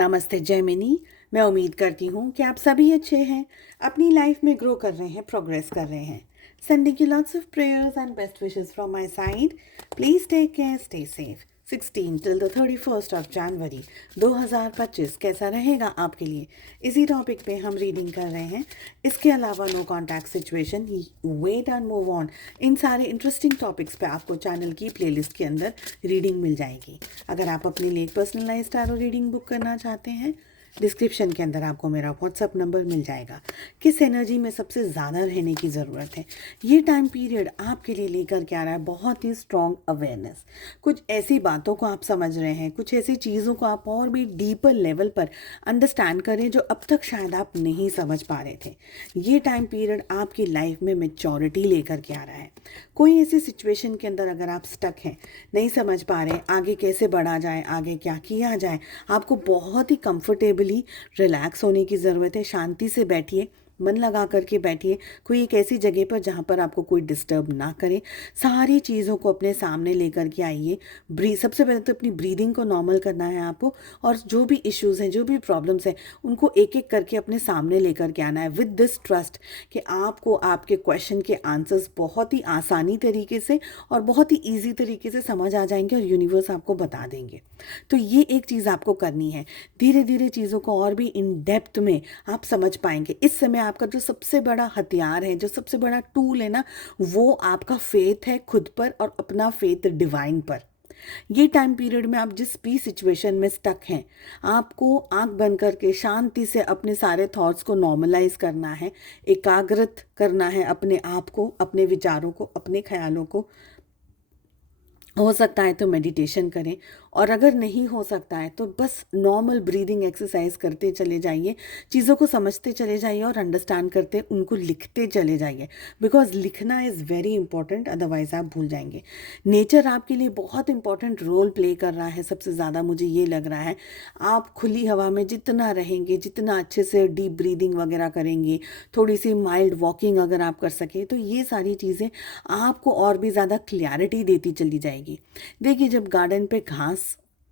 नमस्ते जयमिनी। मैं उम्मीद करती हूँ कि आप सभी अच्छे हैं, अपनी लाइफ में ग्रो कर रहे हैं, प्रोग्रेस कर रहे हैं। Sending you lots of prayers and best wishes from my side. Please take care, stay safe. 16 till the 31st of January 2025 कैसा रहेगा आपके लिए, इसी टॉपिक पे हम रीडिंग कर रहे हैं। इसके अलावा no contact situation, wait and move on, इन सारे इंटरेस्टिंग टॉपिक्स पे आपको चैनल की प्लेलिस्ट के अंदर रीडिंग मिल जाएगी। अगर आप अपने लिए पर्सनलाइज्ड टैरो रीडिंग बुक करना चाहते हैं, डिस्क्रिप्शन के अंदर आपको मेरा व्हाट्सअप नंबर मिल जाएगा। किस एनर्जी में सबसे ज़्यादा रहने की ज़रूरत है, ये टाइम पीरियड आपके लिए लेकर के आ रहा है बहुत ही स्ट्रॉन्ग अवेयरनेस। कुछ ऐसी बातों को आप समझ रहे हैं, कुछ ऐसी चीज़ों को आप और भी डीपर लेवल पर अंडरस्टैंड करें जो अब तक शायद आप नहीं समझ पा रहे थे। ये टाइम पीरियड आपकी लाइफ में मैच्योरिटी लेकर के आ रहा है। कोई ऐसी सिचुएशन के अंदर अगर आप स्टक हैं, नहीं समझ पा रहे आगे कैसे बढ़ा जाए, आगे क्या किया जाए, आपको बहुत ही कंफर्टेबली रिलैक्स होने की ज़रूरत है। शांति से बैठिए, मन लगा करके बैठिए, कोई एक ऐसी जगह पर जहाँ पर आपको कोई डिस्टर्ब ना करे। सारी चीज़ों को अपने सामने लेकर के आइए। सबसे पहले तो अपनी ब्रीदिंग को नॉर्मल करना है आपको, और जो भी इश्यूज़ हैं, जो भी प्रॉब्लम्स हैं, उनको एक एक करके अपने सामने लेकर के आना है विद दिस ट्रस्ट कि आपको आपके क्वेश्चन के आंसर्स बहुत ही आसानी तरीके से और बहुत ही ईजी तरीके से समझ आ जाएंगे और यूनिवर्स आपको बता देंगे। तो ये एक चीज़ आपको करनी है। धीरे धीरे चीज़ों को और भी इन डेप्थ में आप समझ पाएंगे। इस समय आपका जो सबसे बड़ा हथियार है, जो सबसे बड़ा टूल है ना, वो आपका फेथ है खुद पर और अपना फेथ डिवाइन पर। ये टाइम पीरियड में आप जिस भी सिचुएशन में स्टक हैं, आपको आंख बंद करके शांति से अपने सारे थॉट्स को नॉर्मलाइज करना है, एकाग्रत करना है अपने आप को, अपने विचारों को, अपने ख्यालों को। हो सकता है तो मेडिटेशन करें, और अगर नहीं हो सकता है तो बस नॉर्मल ब्रीदिंग एक्सरसाइज करते चले जाइए। चीज़ों को समझते चले जाइए और अंडरस्टैंड करते उनको लिखते चले जाइए, बिकॉज लिखना इज़ वेरी इंपॉर्टेंट, अदरवाइज आप भूल जाएंगे। नेचर आपके लिए बहुत इंपॉर्टेंट रोल प्ले कर रहा है। सबसे ज़्यादा मुझे ये लग रहा है, आप खुली हवा में जितना रहेंगे, जितना अच्छे से डीप ब्रीदिंग वगैरह करेंगे, थोड़ी सी माइल्ड वॉकिंग अगर आप कर सकें, तो ये सारी चीज़ें आपको और भी ज़्यादा क्लैरिटी देती चली जाएगी। देखिए, जब गार्डन पे घास,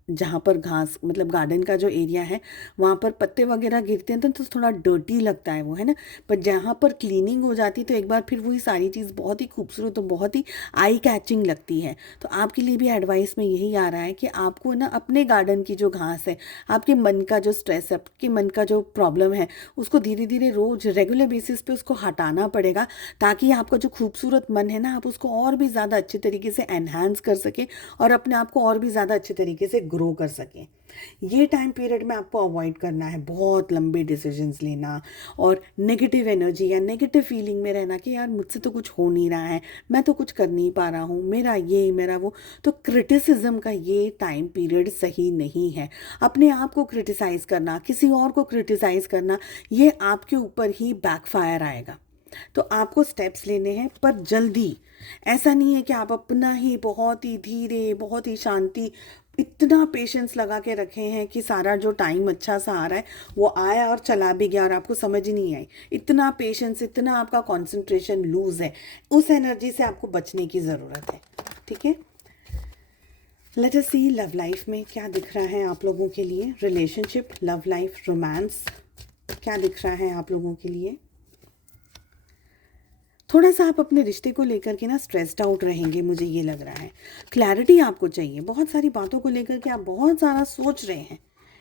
जहाँ पर घास मतलब गार्डन का जो एरिया है, वहाँ पर पत्ते वगैरह गिरते हैं तो थोड़ा डर्टी लगता है वो, है ना। पर जहाँ पर क्लीनिंग हो जाती है तो एक बार फिर वही सारी चीज़ बहुत ही खूबसूरत और बहुत ही आई कैचिंग लगती है। तो आपके लिए भी एडवाइस में यही आ रहा है कि आपको ना अपने गार्डन की जो घास है, आपके मन का जो स्ट्रेस है, आपके मन का जो प्रॉब्लम है, उसको धीरे धीरे रोज़ रेगुलर बेसिस पे उसको हटाना पड़ेगा, ताकि आपका जो खूबसूरत मन है ना, आप उसको और भी ज़्यादा अच्छे तरीके से एनहांस कर सकें और अपने आप को और भी ज़्यादा अच्छे तरीके से ग्रो कर सकें। ये टाइम पीरियड में आपको अवॉइड करना है बहुत लंबे डिसीजंस लेना और नेगेटिव एनर्जी या नेगेटिव फीलिंग में रहना कि यार मुझसे तो कुछ हो नहीं रहा है, मैं तो कुछ कर नहीं पा रहा हूँ, मेरा ये मेरा वो। तो क्रिटिसिज्म का ये टाइम पीरियड सही नहीं है। अपने आप को क्रिटिसाइज़ करना, किसी और को क्रिटिसाइज़ करना, ये आपके ऊपर ही बैकफायर आएगा। तो आपको स्टेप्स लेने हैं, पर जल्दी। ऐसा नहीं है कि आप अपना ही बहुत ही धीरे, बहुत ही शांति, इतना पेशेंस लगा के रखे हैं कि सारा जो टाइम अच्छा सा आ रहा है वो आया और चला भी गया और आपको समझ ही नहीं आई। इतना पेशेंस, इतना आपका कंसंट्रेशन लूज है, उस एनर्जी से आपको बचने की ज़रूरत है। ठीक है, लेट अस सी लव लाइफ में क्या दिख रहा है आप लोगों के लिए। रिलेशनशिप, लव लाइफ, रोमांस, क्या दिख रहा है आप लोगों के लिए। थोड़ा सा आप अपने रिश्ते को लेकर के ना स्ट्रेस्ड आउट रहेंगे, मुझे ये लग रहा है। क्लैरिटी आपको चाहिए, बहुत सारी बातों को लेकर के आप बहुत सारा सोच रहे हैं।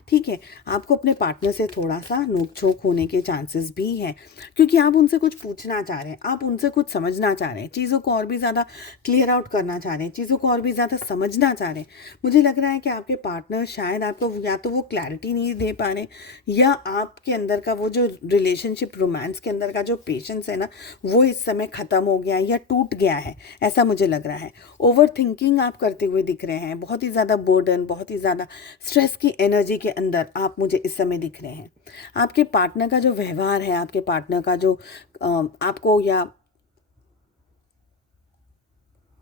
ठीक है, आपको अपने पार्टनर से थोड़ा सा नोक झोंक होने के चांसेस भी हैं, क्योंकि आप उनसे कुछ पूछना चाह रहे हैं, आप उनसे कुछ समझना चाह रहे हैं, चीज़ों को और भी ज़्यादा क्लियर आउट करना चाह रहे हैं, चीज़ों को और भी ज़्यादा समझना चाह रहे हैं। मुझे लग रहा है कि आपके पार्टनर शायद आपको या तो वो क्लैरिटी नहीं दे पा रहे, या आपके अंदर का वो जो रिलेशनशिप, रोमांस के अंदर का जो पेशेंस है ना, वो इस समय ख़त्म हो गया है या टूट गया है, ऐसा मुझे लग रहा है। ओवर थिंकिंग आप करते हुए दिख रहे हैं, बहुत ही ज़्यादा बर्डन, बहुत ही ज़्यादा स्ट्रेस की एनर्जी के अंदर आप मुझे इस समय दिख रहे हैं। आपके पार्टनर का जो व्यवहार है, आपके पार्टनर का जो आपको या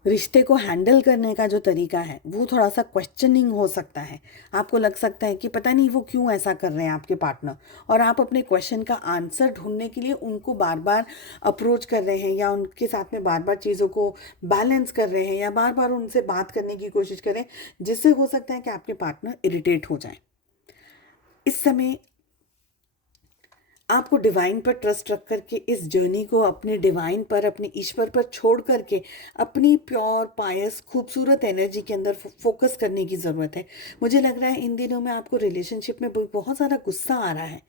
रिश्ते को हैंडल करने का जो तरीका है, वो थोड़ा सा क्वेश्चनिंग हो सकता है। आपको लग सकता है कि पता नहीं वो क्यों ऐसा कर रहे हैं आपके पार्टनर, और आप अपने क्वेश्चन का आंसर ढूंढने के लिए उनको बार बार अप्रोच कर रहे हैं, या उनके साथ में बार बार चीज़ों को बैलेंस कर रहे हैं, या बार बार उनसे बात करने की कोशिश करें, जिससे हो सकता है कि आपके पार्टनर इरिटेट हो जाए। इस समय आपको डिवाइन पर ट्रस्ट रख करके इस जर्नी को अपने डिवाइन पर, अपने ईश्वर पर छोड़ करके अपनी प्योर पायस खूबसूरत एनर्जी के अंदर फोकस करने की ज़रूरत है। मुझे लग रहा है इन दिनों में आपको रिलेशनशिप में बहुत ज़्यादा गुस्सा आ रहा है,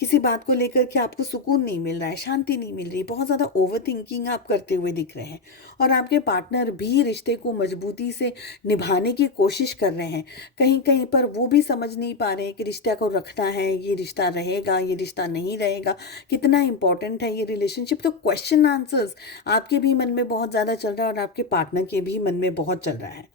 किसी बात को लेकर के आपको सुकून नहीं मिल रहा है, शांति नहीं मिल रही, बहुत ज़्यादा ओवर थिंकिंग आप करते हुए दिख रहे हैं। और आपके पार्टनर भी रिश्ते को मजबूती से निभाने की कोशिश कर रहे हैं। कहीं कहीं पर वो भी समझ नहीं पा रहे हैं कि रिश्ते को रखना है, ये रिश्ता रहेगा, ये रिश्ता नहीं रहेगा, कितना इंपॉर्टेंट है ये रिलेशनशिप। तो क्वेश्चन आंसर्स आपके भी मन में बहुत ज़्यादा चल रहा है और आपके पार्टनर के भी मन में बहुत चल रहा है।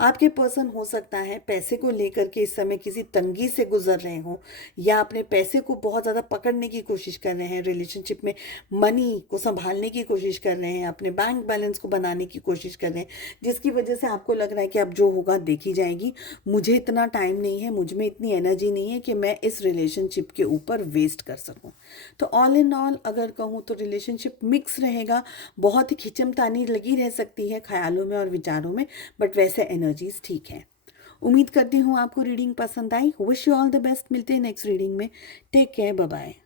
आपके पर्सन हो सकता है पैसे को लेकर के इस समय किसी तंगी से गुजर रहे हो, या अपने पैसे को बहुत ज़्यादा पकड़ने की कोशिश कर रहे हैं, रिलेशनशिप में मनी को संभालने की कोशिश कर रहे हैं, अपने बैंक बैलेंस को बनाने की कोशिश कर रहे हैं, जिसकी वजह से आपको लग रहा है कि अब जो होगा देखी जाएगी, मुझे इतना टाइम नहीं है, मुझ में इतनी एनर्जी नहीं है कि मैं इस रिलेशनशिप के ऊपर वेस्ट कर सकूं। तो ऑल इन ऑल अगर कहूँ तो रिलेशनशिप मिक्स रहेगा, बहुत ही खिंचमतानी लगी रह सकती है ख्यालों में और विचारों में, बट वैसे एनर्जीज ठीक है। उम्मीद करती हूँ आपको रीडिंग पसंद आई। Wish you all the best. मिलते हैं नेक्स्ट रीडिंग में। Take care, bye bye.